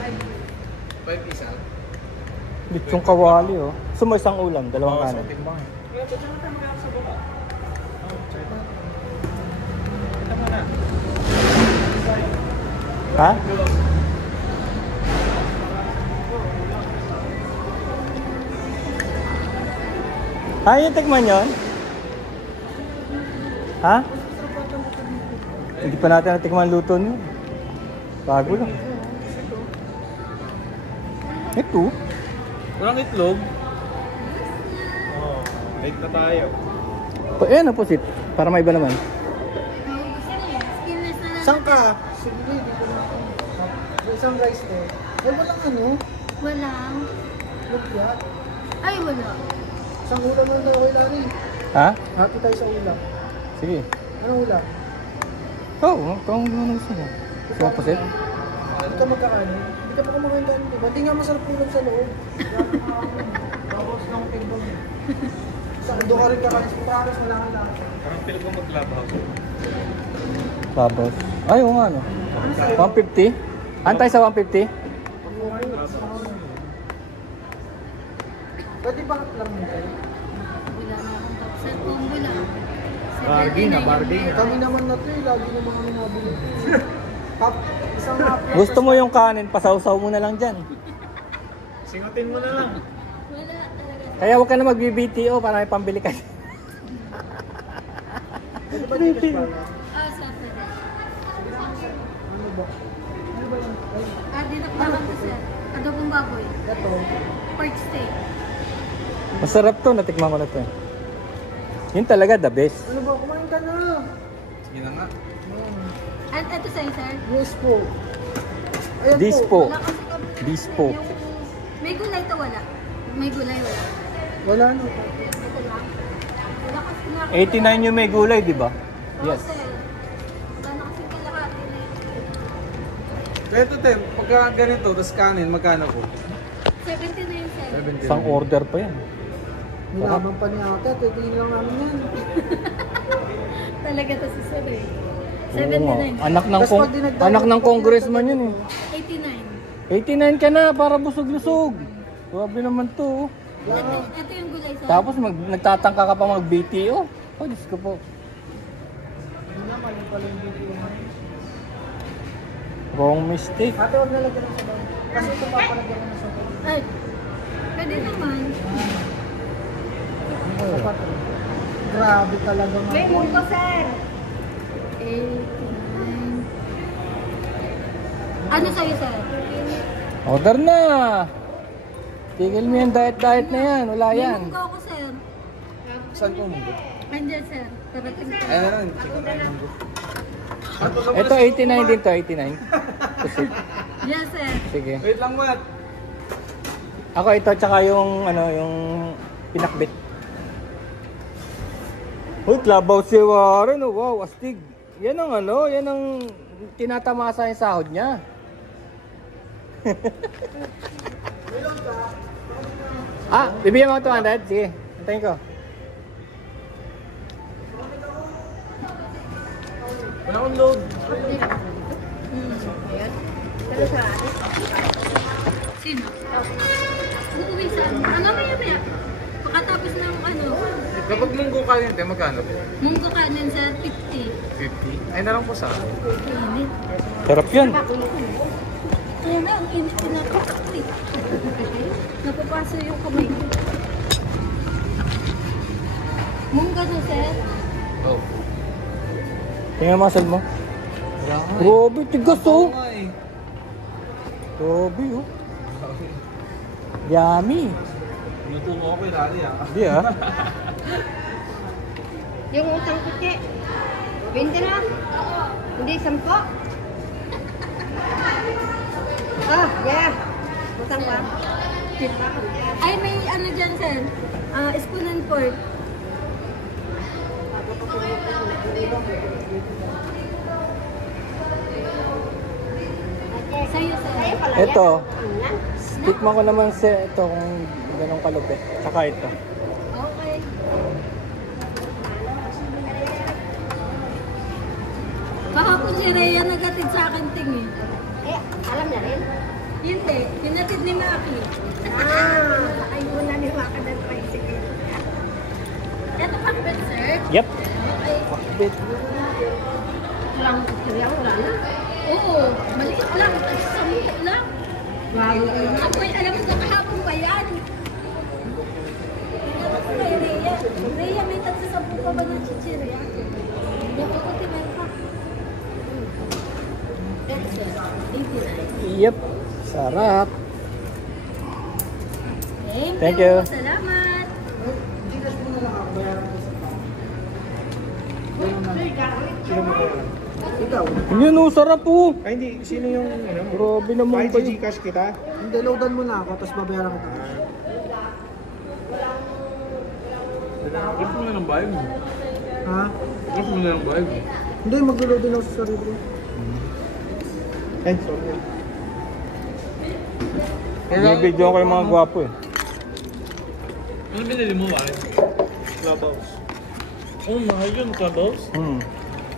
5 isa. Litsong kawali oh. Sumo isang ulam, dalawang kanin. Ha? Yung tikman yun? Ha? Hindi pa natin natikman luto niyo. Bago lang. Ito? Walang itlog. Oh, late na tayo. Ayan po sit. Para may iba naman. Saan ka? Sige, dito na ako. Isang rice eh. Ay, walang ano? Walang. Lupya. Ay, wala. Isang ulam mo na okay lang eh. Ha? Hati tayo sa ulam. Sige. Ano ulam? Kung ano gusto mo. Gusto mo po sit? Hindi ka magkakaano. Hindi ka pa kumakain ka. Hindi nga masarap ulam sa loob. Tapos lang timbang. Doon ka rin kakain. Promise, wala kang lahat. Parang feel ko mag-clubhouse. Babos. Ay, oo nga no. 150? Antay sa 150? Pwede ba lang mo tayo? Wala na akong top set kung wala. Bargain. Kami naman na ito eh. Lagi naman kami nabili. Pap, isang Gusto mo yung kanin, pasawsaw mo na lang dyan. Singutin mo na lang. Wala talaga. Kaya huwag ka na mag-BBTO para may pambili ka. Pwede ba dito ba? Sa pwede. Ano ba? Ano ba yun? Ay, Dito pa lang po sir. Adobong baboy. ito. Pork steak. Masarap to, natikman ko na to. Yun talaga the best. Ano ba? Kumain ka na. Sige na nga. At ito sa'yo sir. Yes po. Ayan This po. Wala kasi kami. This po. May gulay to wala. May gulay wala. Wala na. Ito lang. Wala kasi na. 89 yung may gulay, di ba? Yes. Sir. Wala na kasi kalahati na yun. Kaya ito, Tem, pagka ganito, tapos kanin, magkano po? 79 sir. 70. Isang order pa yan. Nilaban pa niya ata. Titingin lang namin yan. Talaga to si sir eh. Oo nga. 79. Anak ng congressman yun eh. 89. 89 ka na para busog-lusog. Grabe naman to. Ito yung gulay sir. Tapos nagtatangka ka pa mag-BTO. Oh, Diyos ko po. Hindi na, mali pala yung video. Wrong mistake. Ate, huwag nalagyan ng sabaw. Kasi ito papalagyan ng sabaw. Ay. Pwede naman. Sapat. Grabe talaga nga. May mungko sir. 89. Ano sa'yo sir? Order na. Tigil mo yung diet na yan. Wala May yan. mungko ako sir. Saan po mo? Andyan sir. Parating ko. Ay na lang, chicken na lang. Ito 89 din to, 89. Kasi, Yes sir. sige. Wait lang, Mat. Ako ito tsaka yung ano, yung pinakbit. Uy, klabaw si Warren. Oh, wow, astig. Yan ang ano, yan ang tinatamasa yung sahod niya. Bibigyan mo ako 200? Sige, antayin ko. Wala akong load. Sino? Uuwi saan? Maya. Pagkatapos ng ano, Kapag munggo kanin, Tem, magkano po? munggo kanin sa 50. 50. Ay na lang po sa akin. Init. Sarap yan. Kaya na, ang init din ako. Napapaso yung kamay ko. Munggo na sir. Oh. Tingnan mo asal mo. Wala nga. Grabe, tigas oh. nga eh. Grabe oh. Yummy. Luto mo ako, ilali ah. Hindi ah. Yung utang kuti. 20 na? Hindi, 10. Yeah. Utang ba? Ay, may ano dyan sir. Spoon and fork. Sa'yo sir. Ito. Tikman ko naman sa ito kung ganong kalupit. Tsaka ito. Okay. Kahapon si Rhea nagatid sa akin ting eh. Alam na rin. Hindi, pinatid ni Maki. Ay, muna ni Waka ng tricycle. Ito pakbet, sir. Yep. Bet. Walang kaya, wala na. Oo, maliit lang. Sampo lang. Bago kayo. Apoy, alam mo, kahapon pa yan. Kay Rhea. Rhea, may tagsasampu ka ba ng chichirya? Dito ko meron pa. Ito, sir. 89. Yep. Sarap. Thank you. Salamat. Gcash mo na lang ako. Bayaran ko sa tao. Sino mo bayaran? Ikaw. Yun oh, sarap po. Ay hindi, sino yung ano? Grabe naman Kahit kayo. si Gcash kita? Hindi, loadan mo na ako, tapos babayaran kita. Gusto mo na ng bayad mo. Ha? Gusto mo na ng bayad mo. Hindi, mag-load din ako sa sarili ko. Ay, sorry. Binibidyo ko yung mga gwapo eh. Ano binili mo, Wai? Clubhouse. Oh, mahal yun, Clubhouse.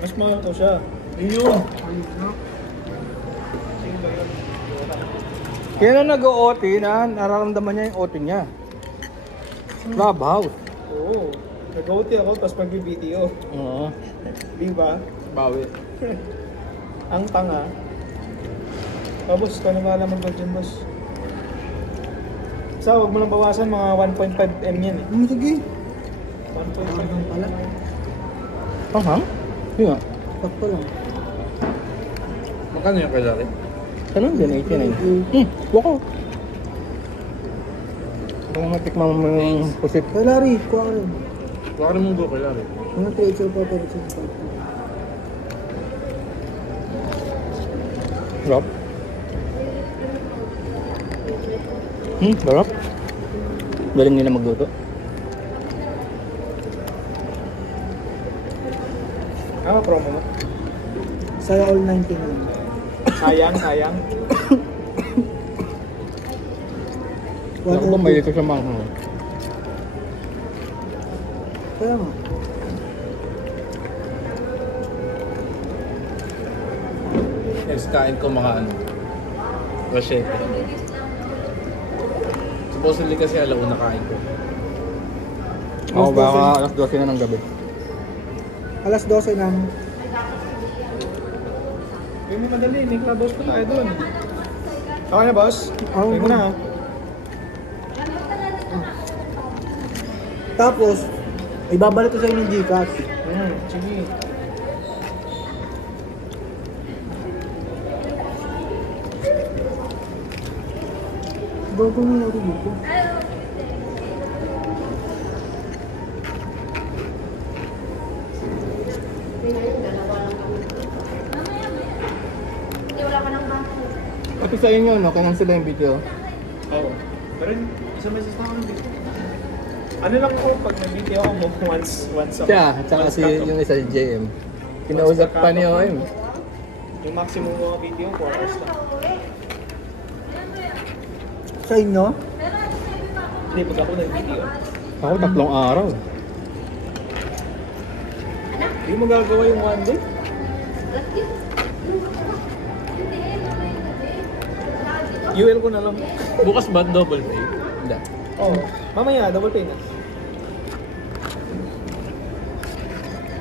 Mas mahal ko siya. Yun. Ayun na. Kaya na nag-OT na, nararamdaman niya yung OT niya. Clubhouse. Oo. Nag-OT ako, tapos mag-video. Oo. Di ba? Bawi. Ang tanga. Tapos, ka na alam mo dyan, boss. So, huwag mo lang bawasan, mga 1.5 M yan eh. Sige. 1.5 M pala. Aha. Yun nga. Sakto lang. Magkano yung kay Larry? Tanong din, 89. Wako. Kung matikman mo yung pusit. Kay Larry, kuha ka rin. Baka rin mong go kay Larry. Mga 3 pa pero Sarap. Sarap. Galing nila magluto. promo mo? Saya all 99. Sayang, sayang. Wala ko ba may ito sa mga Kaya nga. Yes, kain ko mga ano. Rochette. Supposedly kasi alauna kain ko. Ako baka alas 12 na ng gabi. Alas 12 na. Hindi madali, may clubhouse pa tayo doon. Okay na, boss? Okay mo na. Tapos, ibabalik ko sa inyo yung Gcash. Sige. Bago mo na dito. Pati sa inyo, no? Kailan sila yung video? Oo. Pero isa message na ako ng video. Ano lang ako pag nag-video ako mo once a Siya, at saka once si cut-off. yung isa si JM. Kinausap pa ni OM. Yung maximum mga video, 4 hours lang. Sa inyo? Hindi, pag ako nag-video. Ako 3 araw. Hindi mo gagawa yung one day? UL ko na lang. Bukas ba double pay? Hindi. Oh, mamaya, double pay na.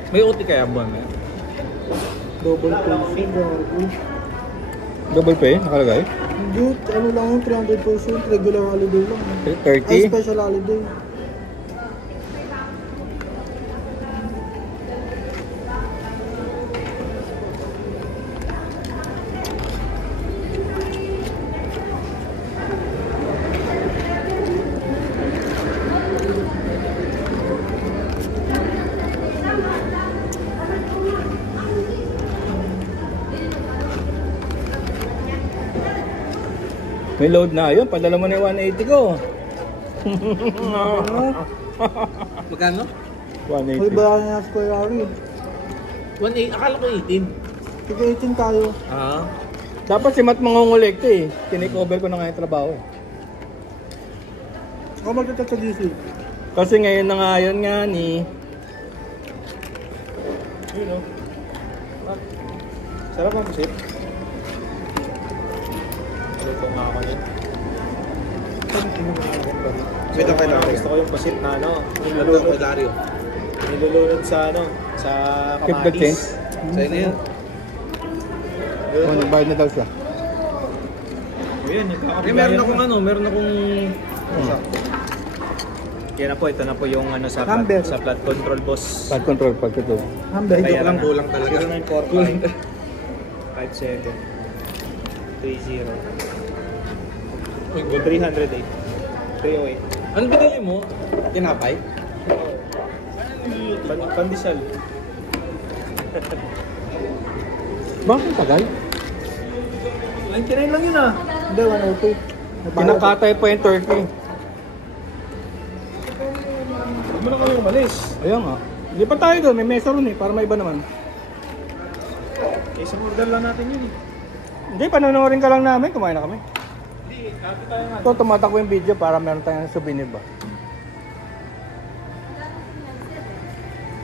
May OT kaya buwan na yan? Double pay siya, gago. Double pay, nakalagay? Hindi, ano lang yung 300%, regular holiday lang. Ay, 30? special holiday. May load na yun, padala mo na yung 180 ko. Magkano? 180. May bayaran na sa Ferrari. 1.8, akala ko 18. Sige, 18 tayo. Ah. Dapat si Matt mangungulekta eh. Tinikover ko na nga yung trabaho. Ako magtatat sa GC. Kasi ngayon na nga yun nga ni... Yun o. Sarap ang pusit. Luto nga ako niya. Wait, okay lang. Gusto ko yung pasit na ano, Nilulunod. Dario. nilulunod sa ano, sa Keep the change. kamatis. Sa'yo na yan. Oh, nagbayad na daw siya. O yan, Meron akong ano, meron akong... Yan na po, ito na po yung ano sa Number. sa flat control boss. Pad control, pad control. Number. Joke Bayaran lang, na. kulang talaga. 0945 57 30 Uy, good. 308 308. Ano binili mo? Tinapay? Pandesal. Bakit tagal? 99 lang yun ah. Hindi, 102. Kinakatay pa yung turkey. Huwag mo na kami umalis. Ayan nga. Hindi pa tayo doon, may mesa ron eh, para may iba naman. Isang order lang natin yun eh. Hindi, panonorin ka lang namin, kumain na kami. Hindi, happy tayo nga. Ito, tumatakbo yung video para meron tayong souvenir ba?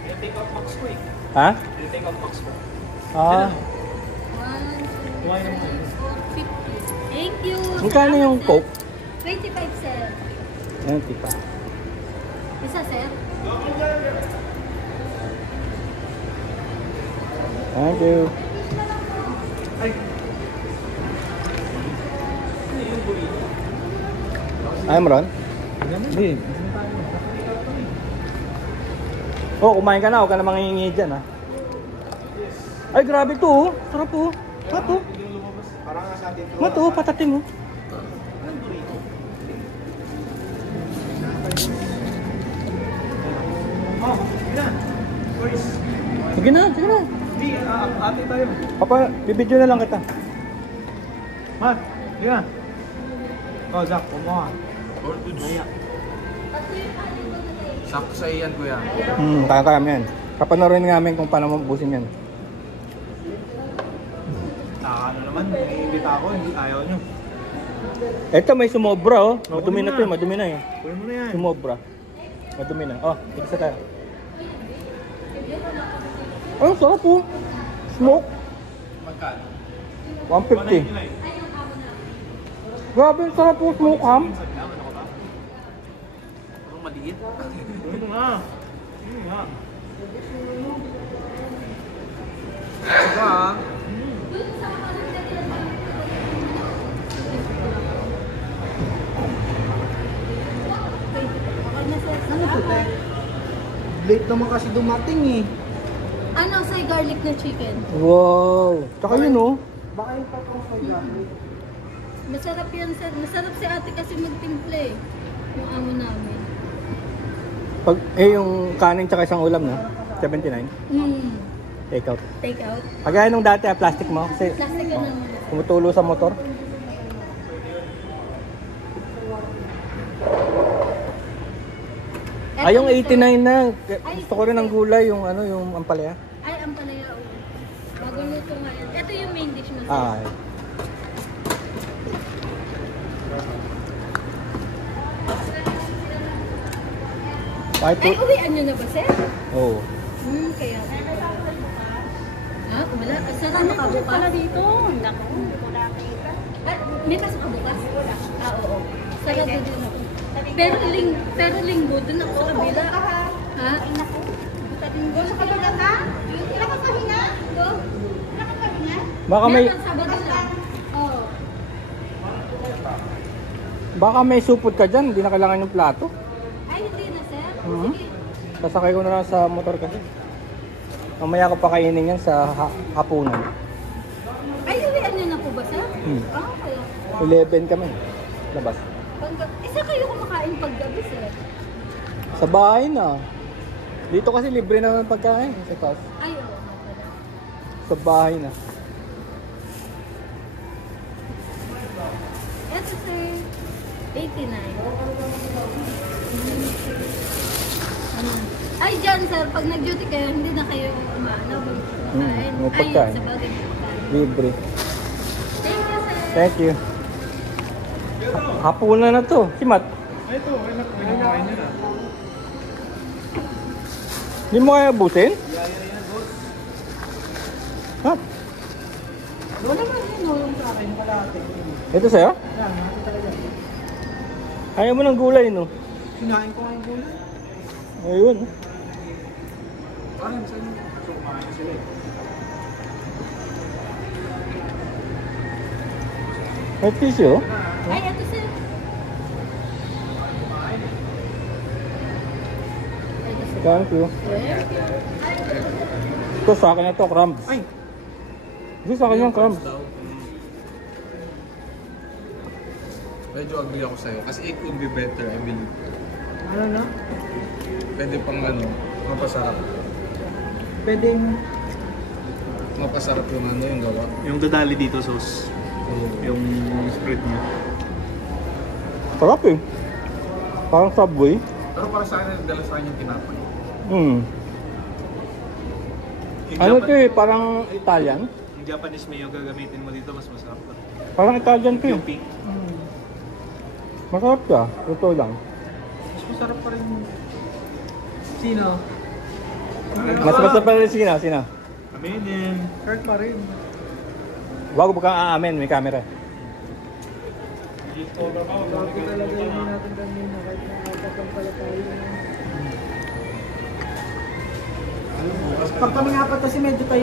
Yung take out box ko eh. Ha? Yung take out box ko. Ah, 1, Kumain na mo. 50. Thank you. magkano yung Coke? 25, sir. Ayan, tipa. Isa, sir. Thank you. I'm Ron. Hindi. Oh, kumain ka na, huwag ka na mangingi dyan ha. Ay, grabe to oh. Sarap oh. Mato. Parang nga sa atin to. Mato, patatim oh. Oh, yun na. Boys. Sige na, sige na. Hindi, ate tayo. Papa, bibidyo na lang kita. Ma, yun na. Oh, Zach, kumuha. Sakto sa iyan, kuya. Kaya yan. Kapanorin namin kung paano mabusin yan. Ano naman, naiimbita ako, hindi ayaw nyo. Eto, may sumobra oh. Madumi kunin na mo to, na. madumi na eh. Kunin mo na yan. Sumobra. Madumi na. Oh, tigisa tayo. Oh, sarap oh. Smoke. Magkano? 150. Grabe, ang sarap oh. Smoke ham. Parang maliit. Kunin mo nga. Kunin mo nga. Diba ah? Ano to, te? Late naman kasi dumating eh. Ano, sa garlic na chicken. Wow. Tsaka yun oh. Baka yung tapos sa gamit. Masarap yan, sir. Masarap si ate kasi magtimple eh. Yung amo namin. Pag, yung kanin tsaka isang ulam na. 79. Take out. Take out. Kagaya nung dati plastic mo. Kasi Plastic ka naman. tumutulo sa motor. Ay, yung 89 na. Gusto ko rin ng gulay, yung ano, yung ampalaya. Ay, ang palaya. Bago luto nga yan. Ito yung main dish mo, sir. Ay. Ay, Ay, uwian nyo na ba, sir? Oo. Kaya. Ha? Wala. Sarado ka bukas? Pala dito. Naku. May pasok ka bukas? Oo. Sarado din ako. Pero linggo dun ako sa kabila. Ha? Linggo sa kabila ka? Nakakahinga? Nakakahinga? Baka may Meron, Sabado lang. Oo. baka may supot ka diyan, hindi na kailangan yung plato. Ay, hindi na, sir. Mhm. Sige. Sasakay ko na lang sa motor kasi. Mamaya ko pakainin yan sa hapunan. Ay, uwian nyo na po ba, sir? Ah, kaya. 11 kami. Labas. Isa kayo kumakain paggabi, sir? Sa bahay na. Dito kasi libre naman pagkain sa taas. Ay, oo. Sa bahay na. Eto, sir. 89. Ay, dyan, sir. Pag nag-duty kayo, hindi na kayo umaano. Kain. may Ay, pagkain. sa bagay may pagkain. Libre. Thank you, sir. Thank you. Hapunan na to. Si Matt. Ito, kumain nyo na. Hindi mo kaya abutin? Ha? Wala naman yun, yung sa akin, malaki. Ito sa'yo? Yan, ito talaga. Ayaw mo ng gulay, no? Sinain ko nga yung gulay. Ayun. Parang sa'yo. So, kumain na sila eh. May tissue? Ay, ito sir. Thank you. Ito sa akin na to, crumbs. Ay! Ito sa akin yung crumbs. Daw. Medyo agree ako sa'yo. Kasi it would be better, I believe. Ano na? Pwede pang ano, mapasarap. Pwedeng... Mapasarap yung ano yung gawa. Yung dadali dito, sauce. Yung spread niya. Sarap eh. Parang Subway. Pero para sa akin, nagdala sa akin yung tinapay. Hmm. Yung Ano Japan- to eh, parang Italian? Yung Japanese mayo gagamitin mo dito, mas masarap pa. Parang Italian to eh. Yung pink. Masarap ka, totoo lang. Mas masarap pa rin. Sino? Mas masarap pa rin sina. Kami din. Kurt pa rin. Wag mo kang aamin, may camera. Bago talaga yun natin kanina. Kahit nakakapang pala tayo. Pag kami nga pa kasi medyo tayo